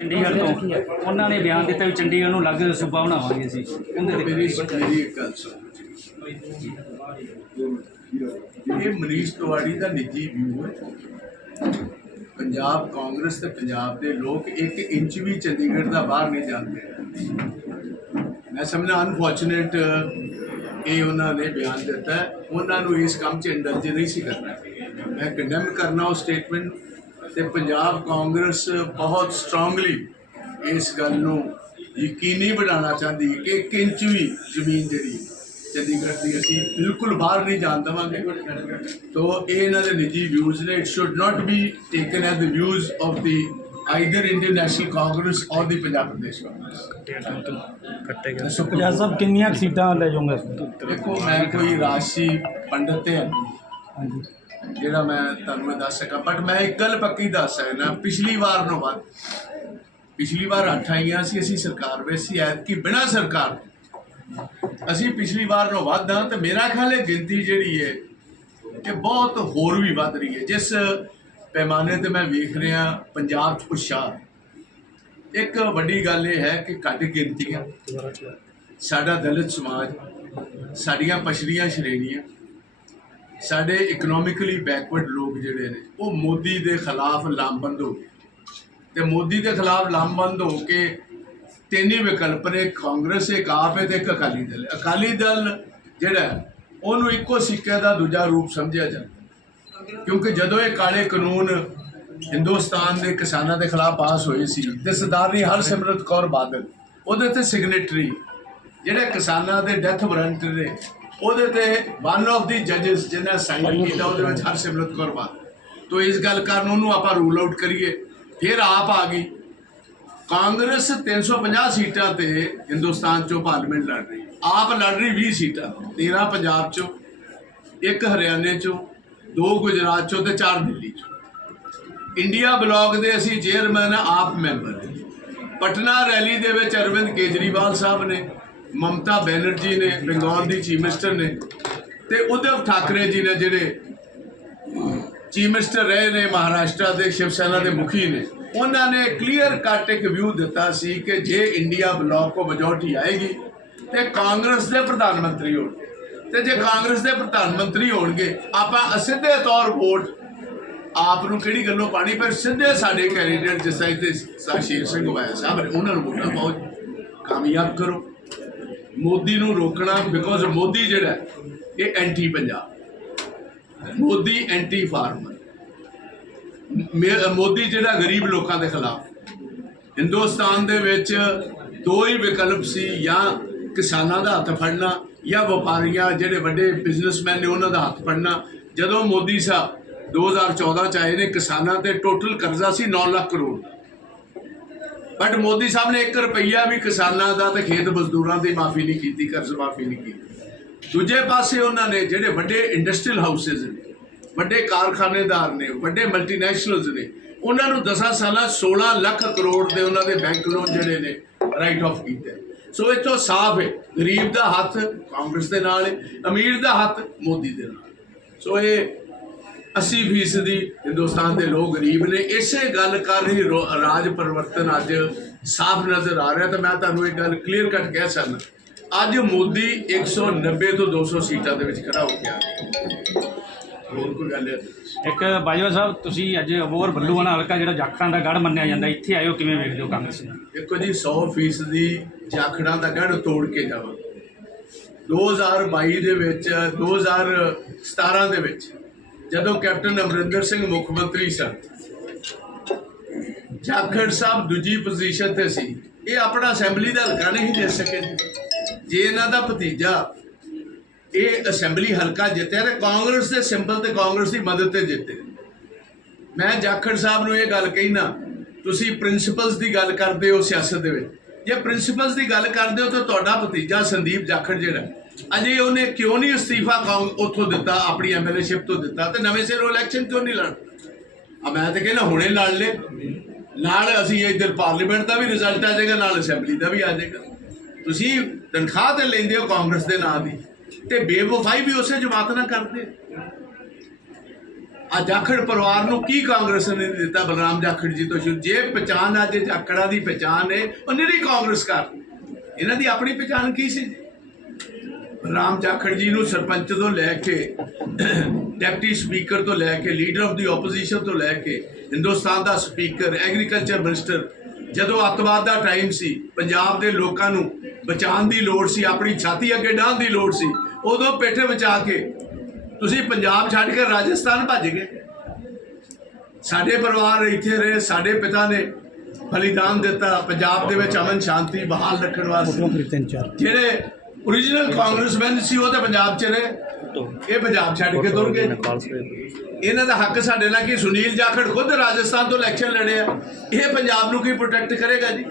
ਚੰਡੀਗੜ੍ਹ ਤੋਂ। ਉਹਨਾਂ ਨੇ ਬਿਆਨ ਦਿੱਤਾ ਵੀ ਚੰਡੀਗੜ੍ਹ ਨੂੰ ਅਲੱਗ ਸੂਬਾ ਬਣਾਵਾਂਗੇ ਅਸੀਂ। ਉਹਦੇ ਤੇ ਮੇਰੀ ਮੇਰੀ ਇੱਕ ਗੱਲ ਸੁਣੋ। ਇਹ ਮਨੀਸ਼ ਤਿਵਾੜੀ ਦਾ ਨਿੱਜੀ ਵਿਊ ਹੈ। ਪੰਜਾਬ ਕਾਂਗਰਸ ਤੇ ਪੰਜਾਬ ਦੇ ਲੋਕ ਇੱਕ ਇੰਚ ਵੀ ਚੰਡੀਗੜ੍ਹ ਦਾ ਬਾਹਰ ਨਹੀਂ ਜਾਂਦੇ। ਮੈਂ ਸਮਝਣਾ ਅਨਫੋਰਚੂਨੇਟ ਇਹ ਉਹਨਾਂ ਨੇ ਬਿਆਨ ਦਿੱਤਾ। ਉਹਨਾਂ ਨੂੰ ਇਸ ਕੰਮ 'ਚ ਇੰਡਲਜ ਨਹੀਂ ਸੀ ਕਰਨਾ। ਮੈਂ ਕੰਡੈਮ ਕਰਨਾ ਉਹ ਸਟੇਟਮੈਂਟ ਤੇ ਪੰਜਾਬ ਕਾਂਗਰਸ ਬਹੁਤ ਸਟਰੋਂਗਲੀ ਇਸ ਗੱਲ ਨੂੰ ਯਕੀਨੀ ਬਣਾਉਣਾ ਚਾਹੁੰਦੀ ਹੈ ਕਿ ਇੱਕ ਇੰਚ ਵੀ ਜ਼ਮੀਨ ਜਿਹੜੀ ਚੰਡੀਗੜ੍ਹ ਦੀ ਅਸੀਂ ਬਿਲਕੁਲ ਬਾਹਰ ਨਹੀਂ ਜਾਣ ਦੇਵਾਂਗੇ। ਤੋ ਇਹ ਇਹਨਾਂ ਦੇ ਨਿੱਜੀ ਵਿਊਜ਼ ਨੇ। It should not be taken as the views of the either Indian National Congress or the Punjab Pradesh Congress ਦੱਸੋ ਪੰਜਾਬ ਸਾਹਿਬ ਕਿੰਨੀਆਂ ਸੀਟਾਂ ਲੈ ਜਾਓਗੇ? ਦੇਖੋ ਮੈਂ ਕੋਈ ਰਾਸ਼ੀ ਪੰਡਤ ਤੇ ਹਾਂ ਹਾਂਜੀ। ਜਿਹੜਾ ਮੈਂ ਤੁਹਾਨੂੰ ਮੈਂ ਦੱਸ ਸਕਾਂ ਬਟ ਮੈਂ ਇੱਕ ਗੱਲ ਪੱਕੀ ਦੱਸ ਸਕਦਾ, ਪਿਛਲੀ ਵਾਰ ਨੂੰ ਬਾਅਦ, ਪਿਛਲੀ ਵਾਰ ਅੱਠ ਆਈਆਂ ਸੀ, ਅਸੀਂ ਸਰਕਾਰ ਵਿੱਚ ਸੀ, ਐਤਕੀ ਬਿਨਾਂ ਸਰਕਾਰ ਅਸੀਂ ਪਿਛਲੀ ਵਾਰ ਨੂੰ ਵੱਧ ਹਾਂ ਤੇ ਮੇਰਾ ਖਿਆਲ ਹੈ ਗਿਣਤੀ ਜਿਹੜੀ ਹੈ ਕਿ ਬਹੁਤ ਹੋਰ ਵੀ ਵੱਧ ਰਹੀ ਹੈ। ਜਿਸ ਪੈਮਾਨੇ ਤੇ ਮੈਂ ਵੇਖ ਰਿਹਾ ਪੰਜਾਬ 'ਚ ਉਤਸ਼ਾਹ, ਇੱਕ ਵੱਡੀ ਗੱਲ ਇਹ ਹੈ ਕਿ ਘੱਟ ਗਿਣਤੀਆਂ, ਸਾਡਾ ਦਲਿਤ ਸਮਾਜ, ਸਾਡੀਆਂ ਪਛੜੀਆਂ ਸ਼੍ਰੇਣੀਆਂ ਸਾਡੇ ਇਕਨੋਮਿਕਲੀ ਬੈਕਵਰਡ ਲੋਕ ਜਿਹੜੇ ਨੇ, ਉਹ ਮੋਦੀ ਦੇ ਖਿਲਾਫ ਲਾਮਬੰਦ ਹੋ ਗਏ। ਤੇ ਮੋਦੀ ਦੇ ਖਿਲਾਫ ਲਾਮਬੰਦ ਹੋ ਕੇ ਤਿੰਨ ਹੀ ਵਿਕਲਪ ਨੇ, ਕਾਂਗਰਸ, ਇੱਕ ਆਪ ਹੈ ਤੇ ਇੱਕ ਅਕਾਲੀ ਦਲ। ਅਕਾਲੀ ਦਲ ਜਿਹੜਾ, ਉਹਨੂੰ ਇੱਕੋ ਸਿੱਕੇ ਦਾ ਦੂਜਾ ਰੂਪ ਸਮਝਿਆ ਜਾਂਦਾ। ਕਿਉਂਕਿ ਜਦੋਂ ਇਹ ਕਾਲੇ ਕਾਨੂੰਨ ਹਿੰਦੁਸਤਾਨ ਦੇ ਕਿਸਾਨਾਂ ਦੇ ਖਿਲਾਫ ਪਾਸ ਹੋਏ ਸੀ, ਤੇ ਸਰਦਾਰਨੀ ਹਰਸਿਮਰਤ ਕੌਰ ਬਾਦਲ, ਉਹਦੇ ਤੇ ਸਿਗਨੇਟਰੀ, ਜਿਹੜੇ ਕਿਸਾਨਾਂ ਦੇ ਡੈਥ ਵਾਰੰਟ ਨੇ ਉਹਦੇ ਤੇ ਵਨ ਆਫ ਦੀ ਜੱਜਸ ਜਿਹਨੇ ਸਾਈਨ ਕੀਤਾ ਉਹਦੇ ਵਿੱਚ ਹਰਸਿਮਰਤ ਕੌਰ ਬਾਦਲ। ਤੋ ਇਸ ਗੱਲ ਕਾਰਨ ਉਹਨੂੰ ਆਪਾਂ ਰੂਲ ਆਊਟ ਕਰੀਏ। ਫਿਰ ਆਪ ਆ ਗਈ। ਕਾਂਗਰਸ 350 ਸੀਟਾਂ ਤੇ ਹਿੰਦੁਸਤਾਨ ਚੋਂ ਪਾਰਲੀਮੈਂਟ ਲੜ ਰਹੀ। ਆਪ ਲੜ ਰਹੀ 20 ਸੀਟਾਂ 13 ਪੰਜਾਬ ਚੋਂ ਇੱਕ ਹਰਿਆਣੇ ਚੋਂ ਦੋ ਗੁਜਰਾਤ ਚੋਂ ਤੇ ਚਾਰ ਦਿੱਲੀ ਚੋਂ। ਇੰਡੀਆ ਬਲਾਕ ਦੇ ਅਸੀਂ ਚੇਅਰਮੈਨ ਆਪ ਮੈਂਬਰ। ਪਟਨਾ ਰੈਲੀ ਦੇ ਵਿੱਚ ਅਰਵਿੰਦ ਕੇਜਰੀਵਾਲ ਸਾਹਿਬ ਨੇ ਮਮਤਾ ਬੈਨਰਜੀ ਨੇ, ਬੰਗਾਲ ਦੀ ਚੀਫ ਮਿਨਿਸਟਰ ਨੇ ਤੇ ਉਧਵ ਠਾਕਰੇ ਜੀ ਨੇ ਜਿਹੜੇ ਚੀਫ ਮਿਨਿਸਟਰ ਰਹੇ ਨੇ, ਮਹਾਰਾਸ਼ਟਰ ਦੇ ਸ਼ਿਵ ਸੈਨਾ ਦੇ ਮੁਖੀ ਨੇ, ਉਹਨਾਂ ਨੇ ਕਲੀਅਰ ਕੱਟ ਇੱਕ ਵਿਊ ਦਿੱਤਾ ਸੀ ਕਿ ਜੇ ਇੰਡੀਆ ਬਲਾਕ ਕੋ ਮੈਜੋਰਟੀ ਆਏਗੀ ਤੇ ਕਾਂਗਰਸ ਦੇ ਪ੍ਰਧਾਨ ਮੰਤਰੀ ਹੋਣਗੇ। ਤੇ ਜੇ ਕਾਂਗਰਸ ਦੇ ਪ੍ਰਧਾਨ ਮੰਤਰੀ ਹੋਣਗੇ, ਆਪਾਂ ਅਸਿੱਧੇ ਤੌਰ ਵੋਟ ਆਪ ਨੂੰ ਕਿਹੜੀ ਗੱਲੋਂ ਪਾਣੀ ਪਰ ਸਿੱਧੇ ਸਾਡੇ ਕੈਂਡੀਡੇਟ ਜਿਸ ਤਰ੍ਹਾਂ ਇੱਥੇ ਸ਼ਾਸ਼ੇਰ ਸਿੰਘ ਵਾਇਆ ਸਾਹਿਬ ਨੇ, ਉਹਨਾਂ ਨੂੰ ਵੋਟਾਂ ਪਾਓ, ਕਾਮਯਾਬ ਕਰੋ। ਮੋਦੀ ਨੂੰ ਰੋਕਣਾ ਬਿਕੋਜ਼ ਮੋਦੀ ਜਿਹੜਾ ਇਹ anti Punjab. Modi anti farmer Modi ਜਿਹੜਾ ਗਰੀਬ ਲੋਕਾਂ ਦੇ ਖਿਲਾਫ। ਹਿੰਦੁਸਤਾਨ ਦੇ ਵਿੱਚ ਦੋ ਹੀ ਵਿਕਲਪ ਸੀ, ਜਾਂ ਕਿਸਾਨਾਂ ਦਾ ਹੱਥ ਫੜਨਾ, ਜਾਂ ਵਪਾਰੀਆਂ ਜਿਹੜੇ ਵੱਡੇ ਬਿਜ਼ਨਸਮੈਨ ਨੇ, ਉਹਨਾਂ ਦਾ ਹੱਥ ਫੜਨਾ। ਜਦੋਂ ਮੋਦੀ ਸਾਹਿਬ 2014 ਚ ਆਏ ਨੇ, ਕਿਸਾਨਾਂ ਤੇ ਟੋਟਲ ਕਰਜ਼ਾ ਸੀ 9 ਲੱਖ ਕਰੋੜ ਬਟ ਮੋਦੀ ਸਾਹਿਬ ਨੇ 1 ਰੁਪਈਆ ਵੀ ਕਿਸਾਨਾਂ ਦਾ ਤੇ ਖੇਤ ਮਜ਼ਦੂਰਾਂ ਦੀ ਮਾਫੀ ਨਹੀਂ ਕੀਤੀ, ਕਰਜ਼ ਮਾਫੀ ਨਹੀਂ ਕੀਤੀ। ਦੂਜੇ ਪਾਸੇ ਉਹਨਾਂ ਨੇ ਜਿਹੜੇ ਵੱਡੇ ਇੰਡਸਟਰੀਅਲ ਹਾਊਸਸ ਨੇ, ਵੱਡੇ ਕਾਰਖਾਨੇਦਾਰ ਨੇ, ਵੱਡੇ ਮਲਟੀਨੈਸ਼ਨਲਸ ਨੇ, ਉਹਨਾਂ ਨੂੰ 10 ਸਾਲਾਂ 16 ਲੱਖ ਕਰੋੜ ਦੇ ਉਹਨਾਂ ਦੇ ਬੈਂਕ ਲੋਨ ਜਿਹੜੇ ਨੇ ਰਾਈਟ ਆਫ ਕੀਤੇ। ਸੋ ਇਹ ਤੋਂ ਸਾਫ਼ ਹੈ, ਗਰੀਬ ਦਾ ਹੱਥ ਕਾਂਗਰਸ ਦੇ ਨਾਲ ਹੈ, ਅਮੀਰ ਦਾ ਹੱਥ ਮੋਦੀ ਦੇ ਨਾਲ। ਸੋ ਇਹ 80% ਦੀ ਹਿੰਦੁਸਤਾਨ ਦੇ ਲੋਕ ਗਰੀਬ ਨੇ ਇਸੇ ਗੱਲ ਕਰ ਹੀ ਰਾਜ ਪਰਿਵਰਤਨ ਅੱਜ ਸਾਫ਼ ਨਜ਼ਰ ਆ ਰਿਹਾ। ਤਾਂ ਮੈਂ ਤੁਹਾਨੂੰ ਇੱਕ ਗੱਲ ਕਲੀਅਰ ਕੱਟ ਕਹਿ ਸਕਦਾ। ਅੱਜ ਮੋਦੀ 190 ਤੋਂ 200 ਸੀਟਾਂ ਦੇ ਵਿੱਚ ਖੜਾ ਹੋ ਗਿਆ। ਹੋਰ ਕੋਈ ਗੱਲ ਇੱਕ ਬਾਜਵਾ ਸਾਹਿਬ ਤੁਸੀਂ ਅੱਜ ਅਬੋਰ ਬੱਲੂਆਣਾ ਹਲਕਾ ਜਿਹੜਾ ਜਾਖੜਾਂ ਦਾ ਗੜ ਮੰਨਿਆ ਜਾਂਦਾ ਇੱਥੇ ਆਇਓ ਕਿਵੇਂ ਵੇਖਦੇ ਹੋ ਕਾਂਗਰਸ ਨੂੰ? ਦੇਖੋ ਜੀ 100% ਦੀ ਜਾਖੜਾਂ ਦਾ ਗੜ ਤੋੜ ਕੇ ਜਾਵਾਂ 2022 ਦੇ ਵਿੱਚ 2017 ਦੇ ਵਿੱਚ ਜਦੋਂ ਕੈਪਟਨ ਅਮਰਿੰਦਰ ਸਿੰਘ ਮੁੱਖ ਮੰਤਰੀ ਸਨ, ਜਾਖੜ ਸਾਹਿਬ ਦੂਜੀ ਪੋਜੀਸ਼ਨ ਤੇ ਸੀ। ਇਹ ਆਪਣਾ ਅਸੈਂਬਲੀ ਦਾ ਹਲਕਾ ਨਹੀਂ ਜਿੱਤ ਸਕੇ। ਜੇ ਇਹਨਾਂ ਦਾ ਭਤੀਜਾ ਇਹ ਅਸੈਂਬਲੀ ਹਲਕਾ ਜਿੱਤਿਆ ਤੇ ਕਾਂਗਰਸ ਦੇ ਸਿੰਬਲ ਤੇ ਕਾਂਗਰਸ ਦੀ ਮਦਦ ਤੇ ਜਿੱਤੇ। ਮੈਂ ਜਾਖੜ ਸਾਹਿਬ ਨੂੰ ਇਹ ਗੱਲ ਕਹਿਣਾ ਤੁਸੀਂ ਪ੍ਰਿੰਸੀਪਲਸ ਦੀ ਗੱਲ ਕਰਦੇ ਹੋ ਸਿਆਸਤ ਦੇ ਵਿੱਚ। ਜੇ ਪ੍ਰਿੰਸੀਪਲਸ ਦੀ ਗੱਲ ਕਰਦੇ ਹੋ ਤਾਂ ਤੁਹਾਡਾ ਭਤੀਜਾ ਸੰਦੀਪ ਜਾਖੜ ਜਿਹੜਾ ਅਜੇ ਉਹਨੇ ਕਿਉਂ ਨਹੀਂ ਅਸਤੀਫਾ ਕਾਂਗ ਉੱਥੋਂ ਦਿੱਤਾ, ਆਪਣੀ ਐਮਐਲਏਸ਼ਿਪ ਤੋਂ ਦਿੱਤਾ? ਤੇ ਨਵੇਂ ਸਿਰੋਂ ਇਲੈਕਸ਼ਨ ਕਿਉਂ ਨਹੀਂ ਲੜ ਆ ਮੈਂ ਤਾਂ ਕਹਿੰਦਾ ਹੁਣੇ ਲੜ ਲੈ। ਨਾਲ ਅਸੀਂ ਇੱਧਰ ਪਾਰਲੀਮੈਂਟ ਦਾ ਵੀ ਰਿਜ਼ਲਟ ਆ ਜਾਏਗਾ, ਨਾਲ ਅਸੈਂਬਲੀ ਦਾ ਵੀ ਆ ਜਾਏਗਾ। ਤੁਸੀਂ ਤਨਖਾਹ ਤੇ ਲੈਂਦੇ ਹੋ ਕਾਂਗਰਸ ਦੇ ਨਾਂ ਦੀ, ਤੇ ਬੇਵਫਾਈ ਵੀ ਉਸੇ ਜਮਾਤ ਨਾਲ ਕਰਦੇ। ਆ ਜਾਖੜ ਪਰਿਵਾਰ ਨੂੰ ਕੀ ਕਾਂਗਰਸ ਨੇ ਦਿੱਤਾ? ਬਲਰਾਮ ਜਾਖੜ ਜੀ ਤੋਂ ਸ਼ੁਰੂ। ਜੇ ਪਛਾਣ ਅੱਜ ਜਾਖੜਾਂ ਦੀ ਪਛਾਣ ਹੈ ਉਹ ਨਿਰੀ ਕਾਂਗਰਸ ਕਰ ਇਹਨਾਂ ਦੀ ਆਪਣੀ ਪਛਾਣ ਕੀ ਸੀ? ਰਾਮ ਜਾਖੜ ਜੀ ਨੂੰ ਸਰਪੰਚ ਤੋਂ ਲੈ ਕੇ ਡਿਪਟੀ ਸਪੀਕਰ ਤੋਂ ਲੈ ਕੇ ਲੀਡਰ ਆਫ ਦੀ ਆਪੋਜੀਸ਼ਨ ਤੋਂ ਲੈ ਕੇ ਹਿੰਦੁਸਤਾਨ ਦਾ ਸਪੀਕਰ ਐਗਰੀਕਲਚਰ ਮਿਨਿਸਟਰ ਜਦੋਂ ਅੱਤਵਾਦ ਦਾ ਟਾਈਮ ਸੀ ਪੰਜਾਬ ਦੇ ਲੋਕਾਂ ਨੂੰ ਬਚਾਉਣ ਦੀ ਲੋੜ ਸੀ ਆਪਣੀ ਛਾਤੀ ਅੱਗੇ ਡਾਹਣ ਦੀ ਲੋੜ ਸੀ ਉਦੋਂ ਪੇਠੇ ਬਚਾ ਕੇ ਤੁਸੀਂ ਪੰਜਾਬ ਛੱਡ ਕੇ ਰਾਜਸਥਾਨ ਭੱਜ ਗਏ। ਸਾਡੇ ਪਰਿਵਾਰ ਇੱਥੇ ਰਹੇ ਸਾਡੇ ਪਿਤਾ ਨੇ ਬਲੀਦਾਨ ਦਿੱਤਾ ਪੰਜਾਬ ਦੇ ਵਿੱਚ ਅਮਨ ਸ਼ਾਂਤੀ ਬਹਾਲ ਰੱਖਣ ਵਾਸਤੇ। ਜਿਹੜੇ origignal ਕਾਂਗਰਸਮੈਨ ਸੀ, ਉਹ ਤਾਂ ਪੰਜਾਬ 'ਚ ਰਹੇ ਇਹ ਪੰਜਾਬ ਛੱਡ ਕੇ ਤੁਰ ਗਏ। ਇਹਨਾਂ ਦਾ ਹੱਕ ਸਾਡੇ ਨਾਲ ਕੀ? ਸੁਨੀਲ ਜਾਖੜ ਖੁਦ ਰਾਜਸਥਾਨ ਤੋਂ ਇਲੈਕਸ਼ਨ ਲੜੇ ਆ। ਇਹ ਪੰਜਾਬ ਨੂੰ ਕੀ ਪ੍ਰੋਟੈਕਟ ਕਰੇਗਾ ਜੀ?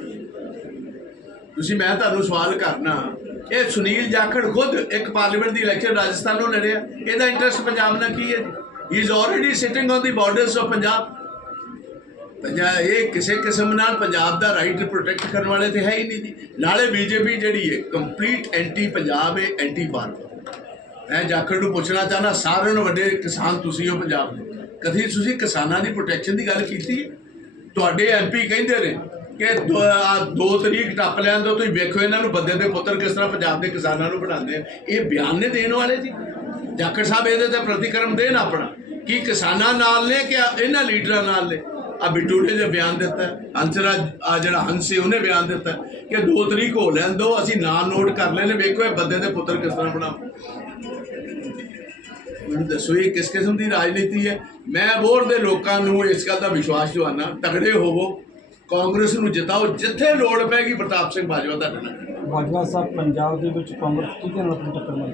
ਤੁਸੀਂ, ਮੈਂ ਤੁਹਾਨੂੰ ਸਵਾਲ ਕਰਨਾ। ਇਹ ਸੁਨੀਲ ਜਾਖੜ ਖੁਦ ਇੱਕ ਪਾਰਲੀਮੈਂਟ ਦੀ ਇਲੈਕਸ਼ਨ ਰਾਜਸਥਾਨ ਨੂੰ ਲੜਿਆ ਇਹਦਾ ਇੰਟਰਸਟ ਪੰਜਾਬ ਨਾਲ ਕੀ ਹੈ he is already sitting on the borders of Punjab. Punjab ਇਹ ਕਿਸੇ ਕਿਸਮ ਨਾਲ ਪੰਜਾਬ ਦਾ ਰਾਈਟ ਪ੍ਰੋਟੈਕਟ ਕਰਨ ਵਾਲੇ ਤੇ ਹੈ ਹੀ ਨਹੀਂ ਜੀ। ਨਾਲੇ ਬੀਜੇਪੀ ਜਿਹੜੀ ਹੈ ਕੰਪਲੀਟ ਐਂਟੀ ਪੰਜਾਬ ਹੈ ਐਂਟੀ ਭਾਰਤ। ਮੈਂ ਜਾਖੜ ਨੂੰ ਪੁੱਛਣਾ ਚਾਹਨਾ ਸਾਰਿਆਂ ਨੂੰ ਵੱਡੇ ਕਿਸਾਨ ਤੁਸੀਂ ਹੋ ਪੰਜਾਬ ਦੇ। ਕਦੀ ਤੁਸੀਂ ਕਿਸਾਨਾਂ ਦੀ ਪ੍ਰੋਟੈਕਸ਼ਨ ਦੀ ਗੱਲ ਕੀਤੀ ਹੈ? ਤੁਹਾਡੇ ਐਮਪੀ ਕਹਿੰਦੇ ਨੇ ਕਿ ਦੋ- ਦੋ ਤਰੀਕ ਟੱਪ ਲੈਣ ਤੋਂ ਤੁਸੀਂ ਵੇਖੋ ਇਹਨਾਂ ਨੂੰ ਬੰਦੇ ਦੇ ਪੁੱਤਰ ਕਿਸ ਤਰ੍ਹਾਂ ਪੰਜਾਬ ਦੇ ਕਿਸਾਨਾਂ ਨੂੰ ਬਣਾਉਂਦੇ ਆ। ਇਹ ਬਿਆਨ ਨੇ ਦੇਣ ਵਾਲੇ ਜੀ। ਜਾਖੜ ਸਾਹਿਬ ਇਹਦੇ ਤੇ ਪ੍ਰਤੀਕਰਮ ਦੇਣ ਆਪਣਾ। ਕਿ ਕਿਸਾਨਾਂ ਨਾਲ ਨੇ ਕਿ ਇਹਨਾਂ ਲੀਡਰਾਂ ਨਾਲ ਨੇ? ਆ ਬਿੱਟੂ ਨੇ ਬਿਆਨ ਦਿੱਤਾ ਹੰਸਰਾ ਆ ਜਿਹੜਾ ਹੰਸ, ਉਹਨੇ ਬਿਆਨ ਦਿੱਤਾ ਕਿ ਦੋ ਤਰੀਕ ਹੋ ਲੈਣ ਦੋ, ਅਸੀਂ ਨਾਂ ਨੋਟ ਕਰ ਲੈਣੇ, ਵੇਖੋ ਇਹ ਬੰਦੇ ਦੇ ਪੁੱਤਰ ਕਿਸ ਤਰ੍ਹਾਂ ਬਣਾ ਮੈਨੂੰ ਦੱਸੋ, ਇਹ ਕਿਸ ਕਿਸਮ ਦੀ ਰਾਜਨੀਤੀ ਹੈ? ਮੈਂ ਬੋਰ ਦੇ ਲੋਕਾਂ ਨੂੰ ਇਸ ਗੱਲ ਦਾ ਵਿਸ਼ਵਾਸ ਦਿਵਾਨਾ ਤਗੜੇ ਹੋਵੋ, ਕਾਂਗਰਸ ਨੂੰ ਜਿਤਾਓ, ਜਿੱਥੇ ਲੋੜ ਪੈਗੀ ਪ੍ਰਤਾਪ ਸਿੰਘ ਬਾਜਵਾ ਦਾ ਨਾਲ। ਬਾਜਵਾ ਸਾਹਿਬ, ਪੰਜਾਬ ਦੇ ਵਿੱਚ ਕਾਂਗਰਸ ਕਿਹਦੇ ਨਾਲ ਟੱਕਰ ਮਾਰੀ?